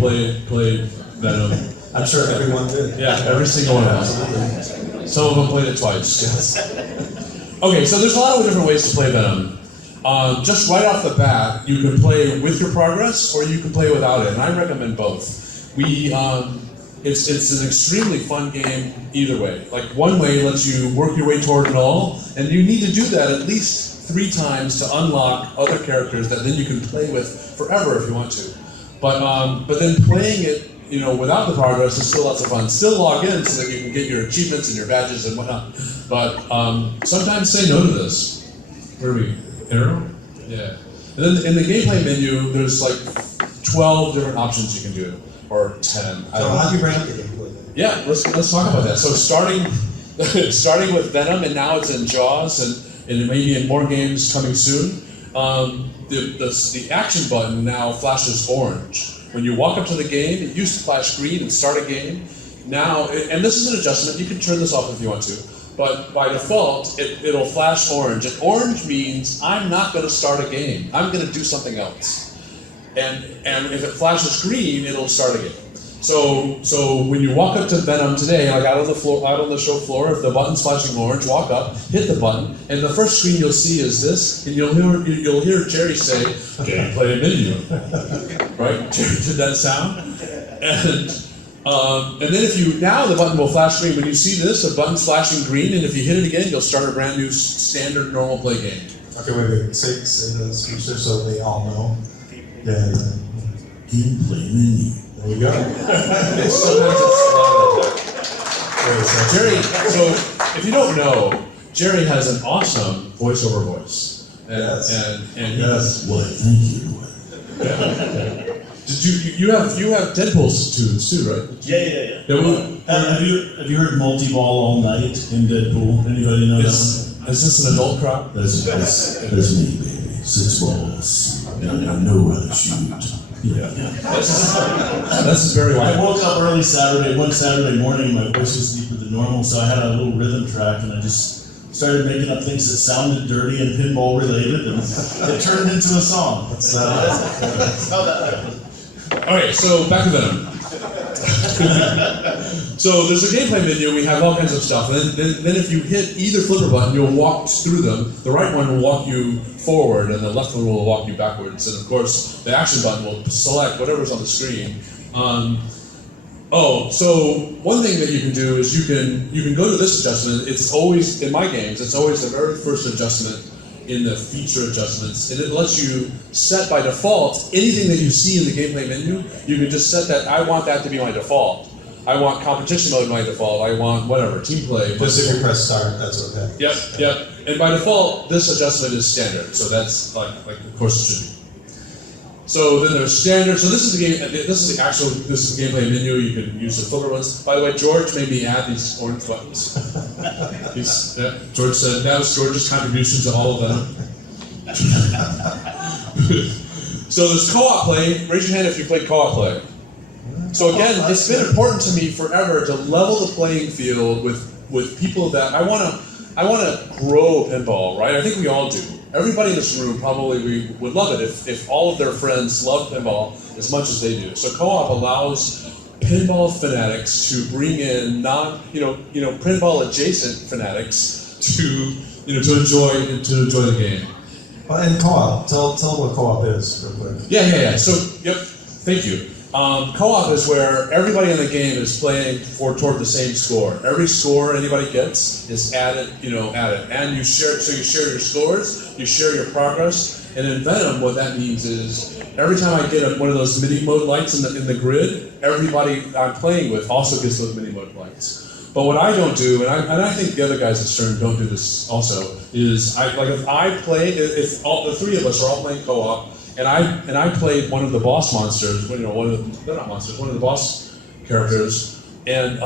played Venom. I'm sure everyone did. Yeah, every single one of them. Some of them played it twice. Yes. Okay, so there's a lot of different ways to play Venom. Just right off the bat, you can play with your progress, or you can play without it, and I recommend both. It's an extremely fun game either way. Like one way lets you work your way toward it all, and you need to do that at least 3 times to unlock other characters that then you can play with forever if you want to. But then playing it, without the progress is still lots of fun. Still log in so that you can get your achievements and your badges and whatnot. But sometimes say no to this. Where are we? Arrow? Yeah. And then in the gameplay menu, there's like 12 different options you can do. Or 10. So how do you rank the gameplay? Yeah, let's talk about that. So starting with Venom, and now it's in Jaws, and it may be in more games coming soon. The action button now flashes orange. When you walk up to the game, it used to flash green and start a game. Now, and this is an adjustment, you can turn this off if you want to, but by default, it'll flash orange. And orange means I'm not going to start a game. I'm going to do something else. And if it flashes green, it'll start again. So when you walk up to Venom today, like out on the show floor, if the button's flashing orange, walk up, hit the button, and the first screen you'll see is this, and you'll hear Jerry say, "Gameplay menu," right? Jerry did that sound, and then now the button will flash green. When you see this, the button's flashing green, and if you hit it again, you'll start a brand new standard normal play game. Okay, wait. Say the speech there so they all know. Yeah. Gameplay menu. There you go. Jerry, so if you don't know, Jerry has an awesome voiceover voice. And he Yes. What? Thank you. Yeah. Did you have Deadpool tunes too, right? Yeah. Yeah, Have you heard multi-ball all night in Deadpool? Anybody know that is this an adult crowd? That's me, baby. 6 balls. I know how to shoot. Yeah. That's very one? I wide. woke up one Saturday morning, my voice was deeper than normal, so I had a little rhythm track, and I just started making up things that sounded dirty and pinball related, and it turned into a song. That's how that happened. Okay, so back to Venom. So there's a gameplay menu, we have all kinds of stuff, and then if you hit either flipper button, you'll walk through them. The right one will walk you forward, and the left one will walk you backwards, and of course, the action button will select whatever's on the screen. So one thing that you can do is you can go to this adjustment. It's always, in my games, it's always the very first adjustment in the feature adjustments, and it lets you set by default anything that you see in the gameplay menu. You can just set that, I want that to be my default. I want competition mode my default. I want whatever, team play. Just if you press start, that's okay. Yep. And by default, this adjustment is standard. So that's like of course it should be. So then there's standard. So this is the game. This is the gameplay menu. You can use the filter ones. By the way, George made me add these orange buttons. George said that was George's contribution to all of them. So there's co-op play. Raise your hand if you played co-op play. So again, it's been important to me forever to level the playing field with people that I want to grow pinball, right? I think we all do. Everybody in this room probably would love it if all of their friends love pinball as much as they do. So co-op allows pinball fanatics to bring in pinball adjacent fanatics to enjoy the game. And co-op. Tell them what co-op is real quick. Yeah. So, yep. Thank you. Co-op is where everybody in the game is playing toward the same score. Every score anybody gets is added, and you share your scores, you share your progress. And in Venom, what that means is every time I get one of those mini mode lights in the grid, everybody I'm playing with also gets those mini mode lights. But what I don't do, and I think the other guys at Stern don't do this also, is if all the three of us are all playing co-op, and I played one of the boss monsters, they're not monsters, one of the boss characters, and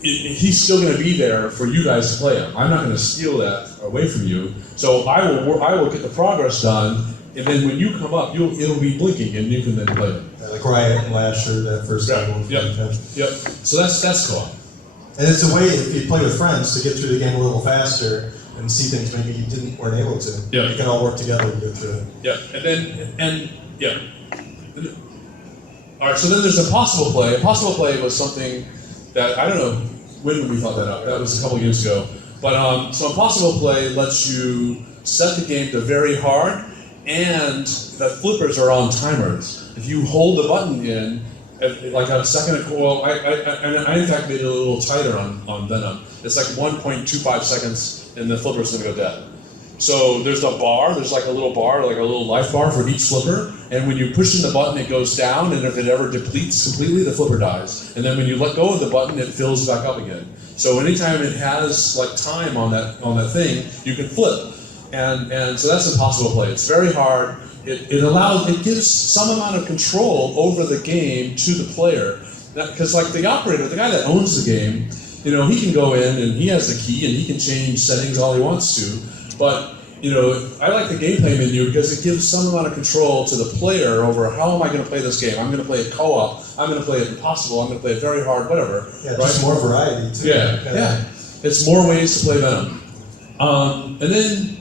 he's still going to be there for you guys to play him. I'm not going to steal that away from you. So I will get the progress done, and then when you come up, it'll be blinking, and you can then play them. Like Riot and Lasher, that first game. Yep. So that's co-op. And it's a way, if you play with friends, to get through the game a little faster and see things maybe you weren't able to. Yeah. You can all work together to go through it. Yeah, all right, so then there's Impossible Play. Impossible Play was something that, I don't know when we thought that up. That was a couple years ago. But so Impossible Play lets you set the game to very hard, and the flippers are on timers. If you hold the button in, like a second, I in fact made it a little tighter on Venom. It's like 1.25 seconds, and the flipper's gonna go dead. So there's a bar, there's like a little bar, like a little life bar for each flipper, and when you push in the button, it goes down, and if it ever depletes completely, the flipper dies. And then when you let go of the button, it fills back up again. So anytime it has like time on that thing, you can flip. And so that's Impossible Play. It's very hard. It gives some amount of control over the game to the player. Because like the operator, the guy that owns the game, he can go in and he has the key and he can change settings all he wants to. But I like the gameplay menu because it gives some amount of control to the player over how am I going to play this game. I'm going to play it co-op. I'm going to play it impossible. I'm going to play it very hard, whatever. Yeah, right? Just more variety too. Yeah. It's more ways to play Venom. And then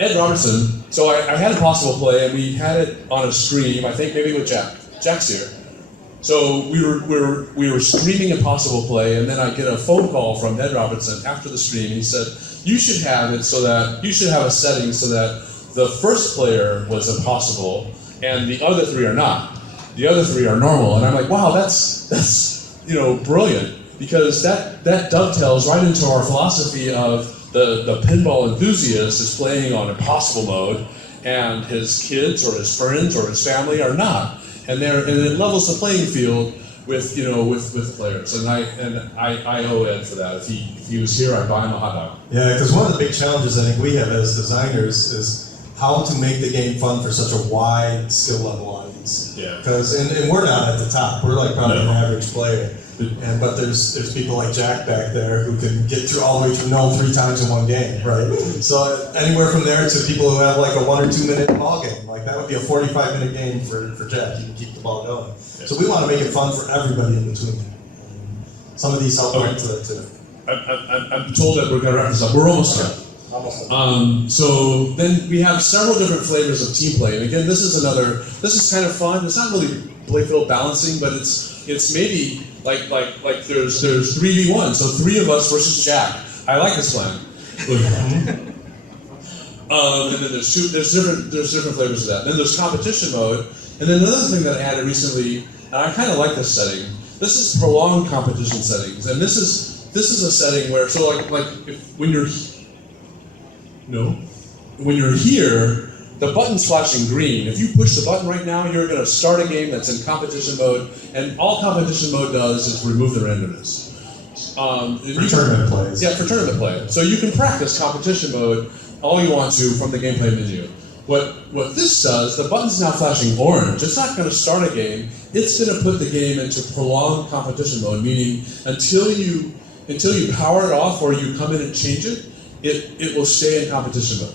Ed Robertson. So I had Impossible Play, and we had it on a stream. I think maybe with Jack. Jack's here. So we were streaming Impossible Play, and then I get a phone call from Ed Robertson after the stream. He said, you should have a setting so that the first player was impossible and the other three are not. The other three are normal. And I'm like, wow, that's brilliant, because that dovetails right into our philosophy of the pinball enthusiast is playing on impossible mode, and his kids or his friends or his family are not. And it levels the playing field with the players, and I owe Ed for that. If he was here, I'd buy him a hot dog. Yeah, because one of the big challenges I think we have as designers is how to make the game fun for such a wide skill level audience. Yeah. Because and we're not at the top. We're like probably an average player. But there's people like Jack back there who can get through all the way through null 3 times in one game, right? So anywhere from there to people who have like a 1 or 2 minute ball game, like that would be a 45-minute game for Jack. He can keep the ball going. Yeah. So we want to make it fun for everybody in between. And some of these help to that too. I'm told that we're going to wrap this up. We're almost done. So then we have several different flavors of team play, and again, this is kind of fun. It's not really playfield balancing, but it's maybe like there's 3v1, so 3 of us versus Jack. I like this plan. And then there's different flavors of that. Then there's competition mode, and then another thing that I added recently, and I kind of like this setting. This is prolonged competition settings, and this is a setting where when you're here, the button's flashing green. If you push the button right now, you're going to start a game that's in competition mode, and all competition mode does is remove the randomness. For tournament plays. Yeah, for tournament play. So you can practice competition mode all you want to from the gameplay menu. What this does, the button's now flashing orange. It's not going to start a game. It's going to put the game into prolonged competition mode, meaning until you power it off or you come in and change it, it will stay in competition mode.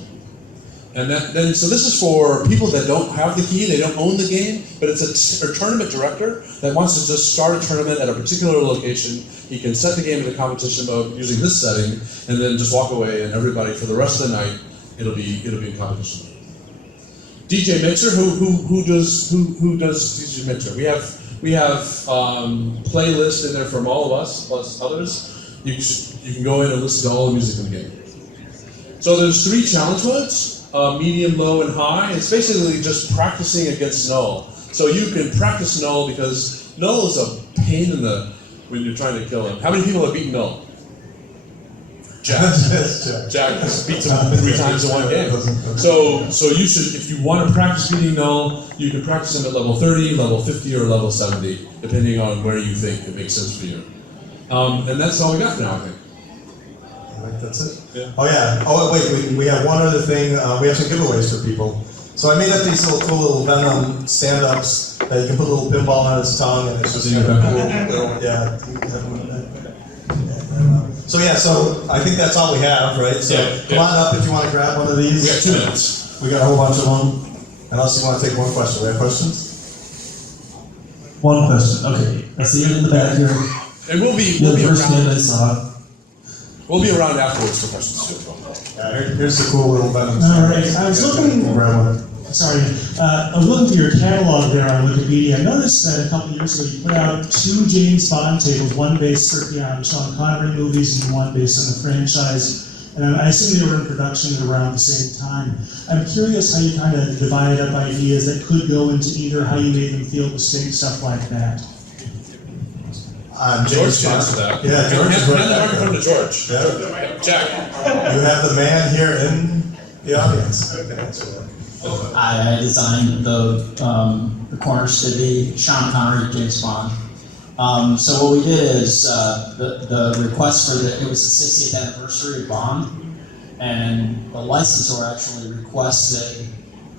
And so this is for people that don't have the key, they don't own the game, but it's a tournament director that wants to just start a tournament at a particular location. He can set the game into competition mode using this setting, and then just walk away, and everybody for the rest of the night, it'll be in competition mode. DJ Mixer, who does DJ Mixer? We have playlist in there from all of us plus others. You can go in and listen to all the music in the game. So there's 3 challenge modes. medium, low, and high. It's basically just practicing against null. So you can practice null because null is a pain in the when you're trying to kill him. How many people have beaten null? Jack. Jack beats him 3 times in one game. So you should, if you want to practice beating null, you can practice him at level 30, level 50, or level 70, depending on where you think it makes sense for you. And that's all we got for now, I think. I think that's it. Yeah. Oh yeah. Oh wait, we have one other thing. We have some giveaways for people. So I made up these cool little Venom stand-ups that you can put a little pinball on his tongue, and it's just kind of cool. Yeah. So yeah, so I think that's all we have, right? So come on up if you want to grab one of these. We got 2 minutes. We got a whole bunch of them. Unless you want to take one question. We have questions? One question. Okay. I see you in the back here. And we'll be First hand I around. saw. We'll be around afterwards for questions too. Here's the cool little Venom. All right. I was looking. We'll grab one. Sorry, I was looking through your catalog there on Wikipedia. I noticed that a couple years ago you put out 2 James Bond tables, one based strictly on Sean Connery movies and one based on the franchise. And I assume they were in production at around the same time. I'm curious how you kind of divided up ideas that could go into either how you made them feel distinct, stuff like that. George can answer that. Yeah, George is right Hand the back microphone there. to George. Yeah. Jack. You have the man here in the audience. Okay, answer that. I designed the corner city, Sean Connery, James Bond. So what we did is the request for it was the 60th anniversary of Bond, and the licensor actually requested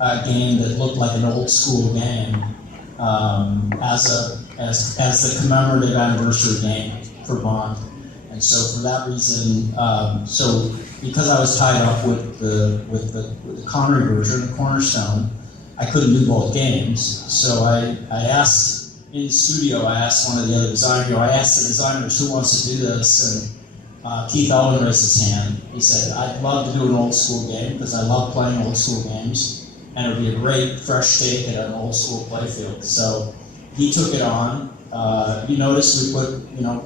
a game that looked like an old school game as the commemorative anniversary game for Bond. And so for that reason, because I was tied up with the Connery version, the Cornerstone, I couldn't do both games. So I asked in the studio, I asked one of the other designers, I asked the designers who wants to do this, and Keith Elvin raised his hand. He said, I'd love to do an old school game because I love playing old school games, and it would be a great fresh take at an old school playfield. So he took it on. You notice we put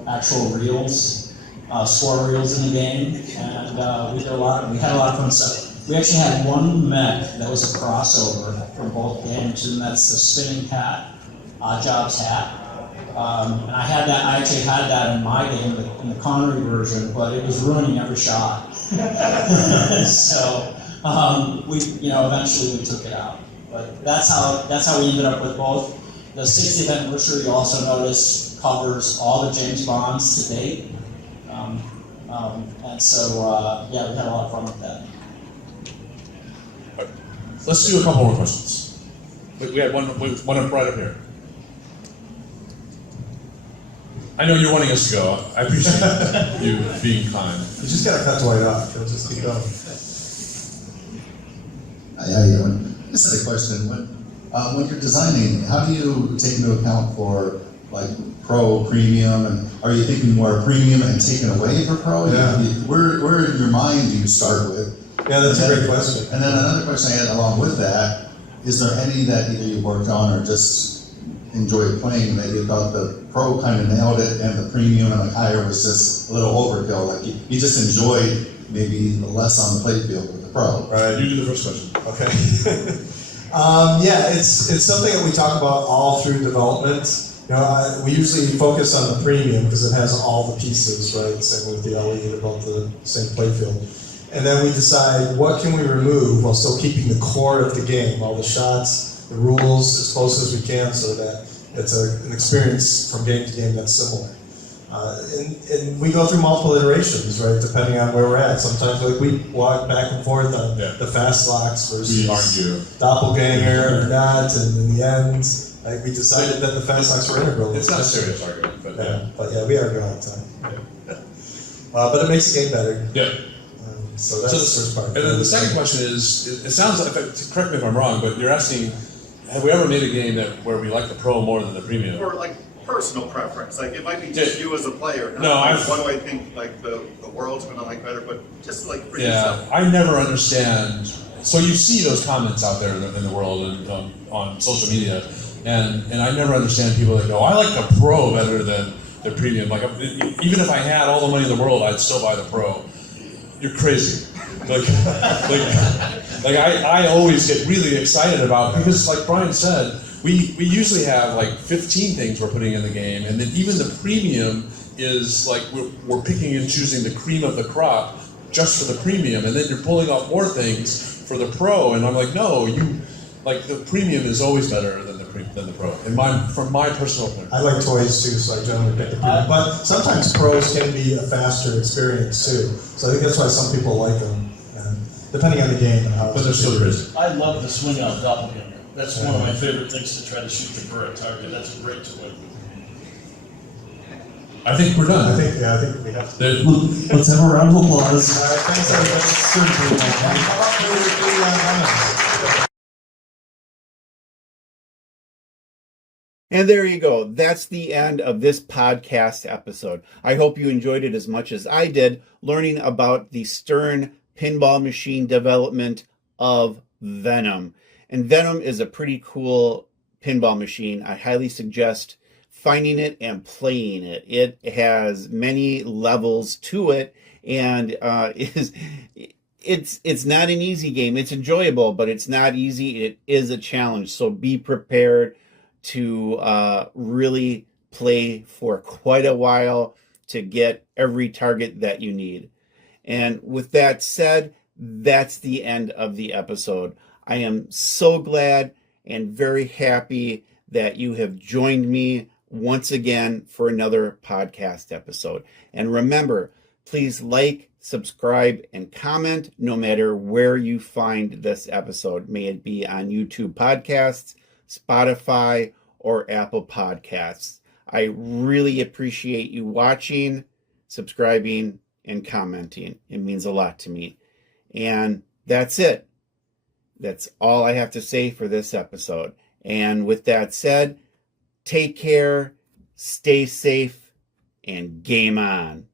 actual reels. Score reels in the game, and we had a lot of fun stuff. We actually had one mech that was a crossover from both games, and that's the spinning hat, Oddjob's hat. And I actually had that in my game, in the Connery version, but it was ruining every shot. So eventually we took it out. But that's how we ended up with both. The 60th anniversary, you also notice, covers all the James Bonds to date. And so, we had a lot of fun with that. Let's do a couple more questions. We had one up right up here. I know you're wanting us to go. I appreciate you being kind. You just gotta cut Dwight off. He'll just keep going. Hi, how you doing? I just had a question. When you're designing, how do you take into account for like pro, premium, and are you thinking more premium and taking away for pro? Yeah. Where in your mind do you start with? Yeah, that's a great question. And then another question I had along with that, is there any that either you worked on or just enjoyed playing that you thought the pro kind of nailed it and the premium and the higher was just a little overkill? Like you just enjoyed maybe less on the playfield with the pro. Right. You do the first question. Okay. It's something that we talk about all through development. We usually focus on the premium because it has all the pieces, right? Same with the LE, they're both the same playfield. And then we decide what can we remove while still keeping the core of the game, all the shots, the rules, as close as we can, so that it's an experience from game to game that's similar. And we go through multiple iterations, right? Depending on where we're at. Sometimes we walk back and forth on the fast locks versus We argue. doppelganger or not, and in the end, we decided that the fast locks were integral. It's not a serious argument, but we argue all the time. But it makes the game better. yeah. So that's the first part. And then the second question is, it sounds like, correct me if I'm wrong, but you're asking, have we ever made a game where we like the pro more than the premium? Or like personal preference, like it might be just you as a player. Not No, like, what do I think like the world's gonna like better, but just like for yourself. I never understand. So you see those comments out there in the world and on social media, and I never understand people that go, I like the pro better than the premium. Like even if I had all the money in the world, I'd still buy the pro. you're crazy. I always get really excited about, because like Brian said, we usually have like 15 things we're putting in the game, and then even the premium is like we're picking and choosing the cream of the crop just for the premium, and then you're pulling off more things for the pro, and I'm like, no, the premium is always better than the pro, from my personal point. I like toys too, so I generally pick the premium. But sometimes pros can be a faster experience too. So I think that's why some people like them, depending on the game and how. But they're still crazy. I love the swing out doppelganger. That's one of my favorite things to try to shoot the bird target. That's a great toy. I think we're done. I think we have to. Let's have a round of applause. All right, thanks everybody. How about the Venom? And there you go. That's the end of this podcast episode. I hope you enjoyed it as much as I did, learning about the Stern pinball machine development of Venom. And Venom is a pretty cool pinball machine. I highly suggest finding it and playing it. It has many levels to it, and it's not an easy game. It's enjoyable, but it's not easy. It is a challenge. So be prepared to really play for quite a while to get every target that you need. And with that said, that's the end of the episode. I am so glad and very happy that you have joined me once again for another podcast episode. And remember, please like, subscribe, and comment no matter where you find this episode. May it be on YouTube Podcasts, Spotify, or Apple Podcasts. I really appreciate you watching, subscribing, and commenting. It means a lot to me. And that's it. That's all I have to say for this episode. And with that said, take care, stay safe, and game on.